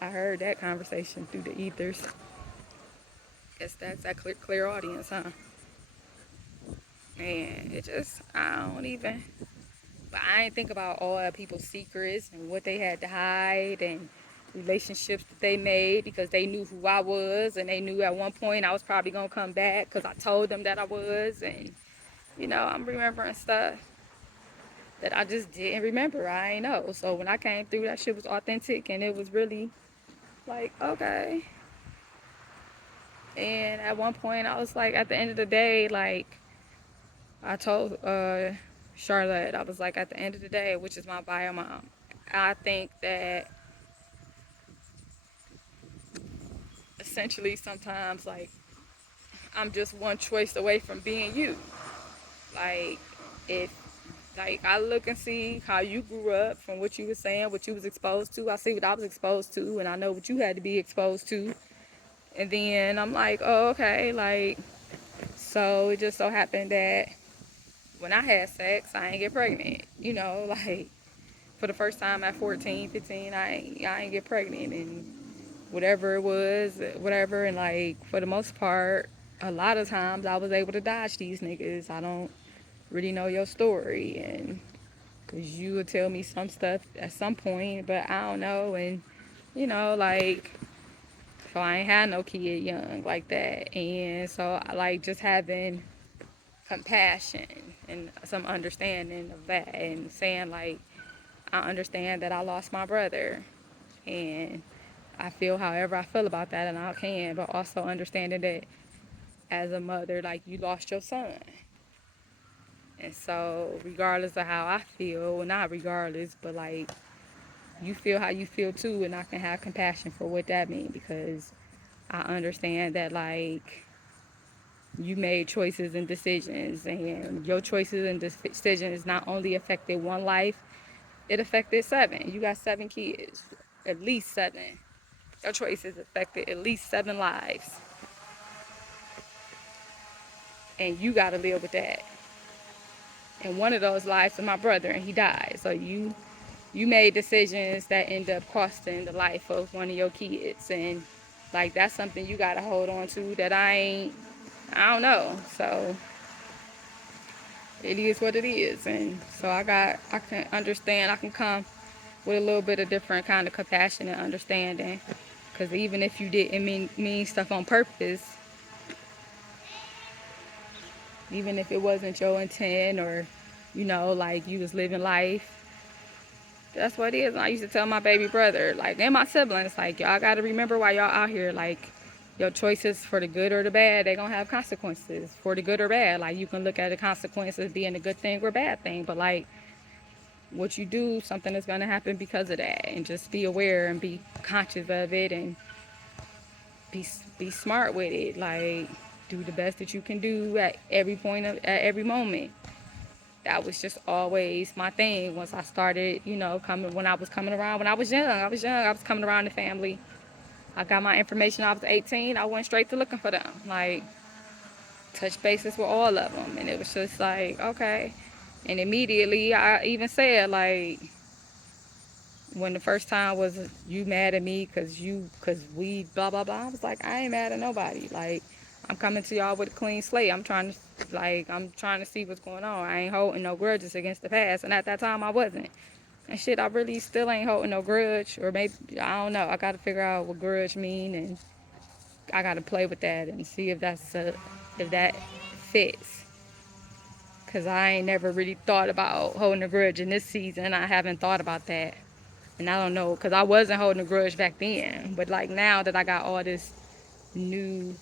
I heard that conversation through the ethers. Guess that's that clear audience, huh? Man, it just, I don't even. But I ain't think about all the people's secrets and what they had to hide and relationships that they made because they knew who I was and they knew at one point I was probably going to come back because I told them that I was. And, I'm remembering stuff that I just didn't remember. I ain't know. So when I came through, that shit was authentic and it was really like, okay. And at one point, I was like, at the end of the day, like, I told Charlotte, I was like, at the end of the day, which is my bio mom, I think that essentially sometimes, like, I'm just one choice away from being you. Like, if, like, I look and see how you grew up from what you were saying, what you was exposed to. I see what I was exposed to, and I know what you had to be exposed to. And then I'm like, oh, okay, like, so it just so happened that when I had sex, I ain't get pregnant. Like, for the first time at 14, 15, I ain't get pregnant. And whatever it was, whatever. And, like, for the most part, a lot of times I was able to dodge these niggas. I don't really know your story. And because you would tell me some stuff at some point, but I don't know. And, like, so I ain't had no kid young like that. And so I like just having compassion and some understanding of that and saying, like, I understand that I lost my brother and I feel however I feel about that and I can, but also understanding that as a mother, like, you lost your son. And so regardless of how I feel, well, not regardless, but like, you feel how you feel too, and I can have compassion for what that means because I understand that, like, you made choices and decisions, and your choices and decisions not only affected one life, it affected 7. You got 7 kids, at least 7. Your choices affected at least 7 lives, and you got to live with that. And one of those lives is my brother, and he died. So you made decisions that end up costing the life of one of your kids, and like, that's something you got to hold on to that I don't know. So it is what it is. And so I can understand, I can come with a little bit of different kind of compassion and understanding, because even if you didn't mean stuff on purpose, even if it wasn't your intent, or like, you was living life, that's what it is. And I used to tell my baby brother, like, and my siblings, like, y'all got to remember while y'all out here, like, your choices for the good or the bad, they gonna have consequences for the good or bad. Like, you can look at the consequences being a good thing or bad thing, but like, what you do, something is going to happen because of that. And just be aware and be conscious of it, and be smart with it. Like, do the best that you can do at every point at every moment. That was just always my thing once I started, coming, when I was coming around. When I was young, I was coming around the family. I got my information. I was 18. I went straight to looking for them. Like, touch bases with all of them. And it was just like, okay. And immediately I even said, like, when the first time was, you mad at me because we blah blah blah, I was like, I ain't mad at nobody. Like, I'm coming to y'all with a clean slate. I'm trying to see what's going on. I ain't holding no grudges against the past, and at that time I wasn't. And shit, I really still ain't holding no grudge. Or maybe, I don't know, I gotta figure out what grudge mean, and I gotta play with that and see if that fits. Cause I ain't never really thought about holding a grudge in this season. I haven't thought about that. And I don't know, because I wasn't holding a grudge back then. But like, now that I got all this new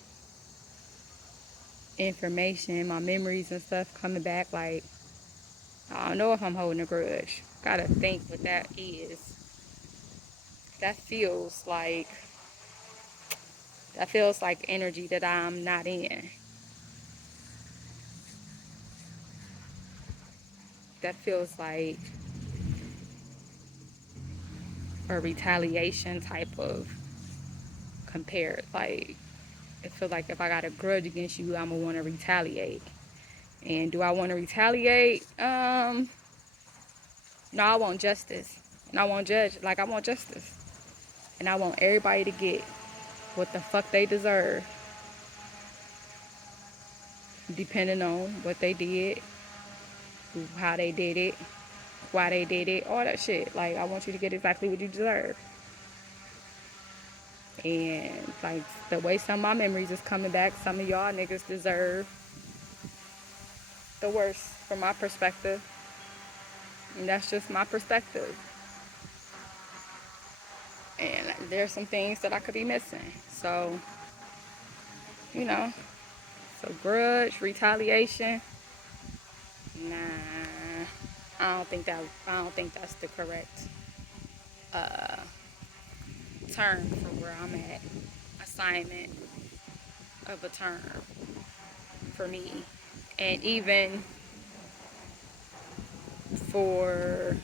information, my memories and stuff coming back, like, I don't know if I'm holding a grudge. Gotta think what that is. That feels like That feels like energy that I'm not in. That feels like a retaliation type of compared. Like, it feels like if I got a grudge against you, I'm gonna want to retaliate. And do I want to retaliate? No, I want justice. And I want judge. Like, I want justice. And I want everybody to get what the fuck they deserve, depending on what they did, how they did it, why they did it, all that shit. Like, I want you to get exactly what you deserve. And, like, the way some of my memories is coming back, some of y'all niggas deserve the worst from my perspective. And that's just my perspective. And there's some things that I could be missing. So, you know, so grudge, retaliation, nah. I don't think that's the correct term for where I'm at. Assignment of a term for me. And even for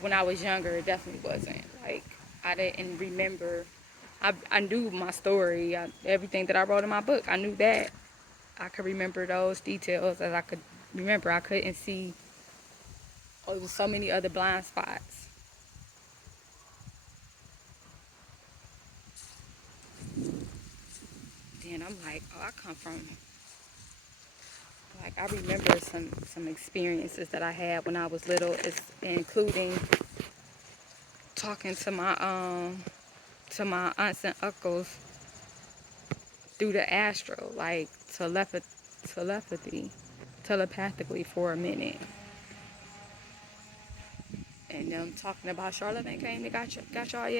when I was younger, it definitely wasn't. Like, I didn't remember. I knew my story, everything that I wrote in my book. I knew that. I could remember those details as I could remember. I couldn't see, oh, there was so many other blind spots. Then I'm like, oh, I come from, like, I remember some experiences that I had when I was little, including talking to my aunts and uncles through the astral, like telepathically for a minute. And them talking about Charlamagne came and got y'all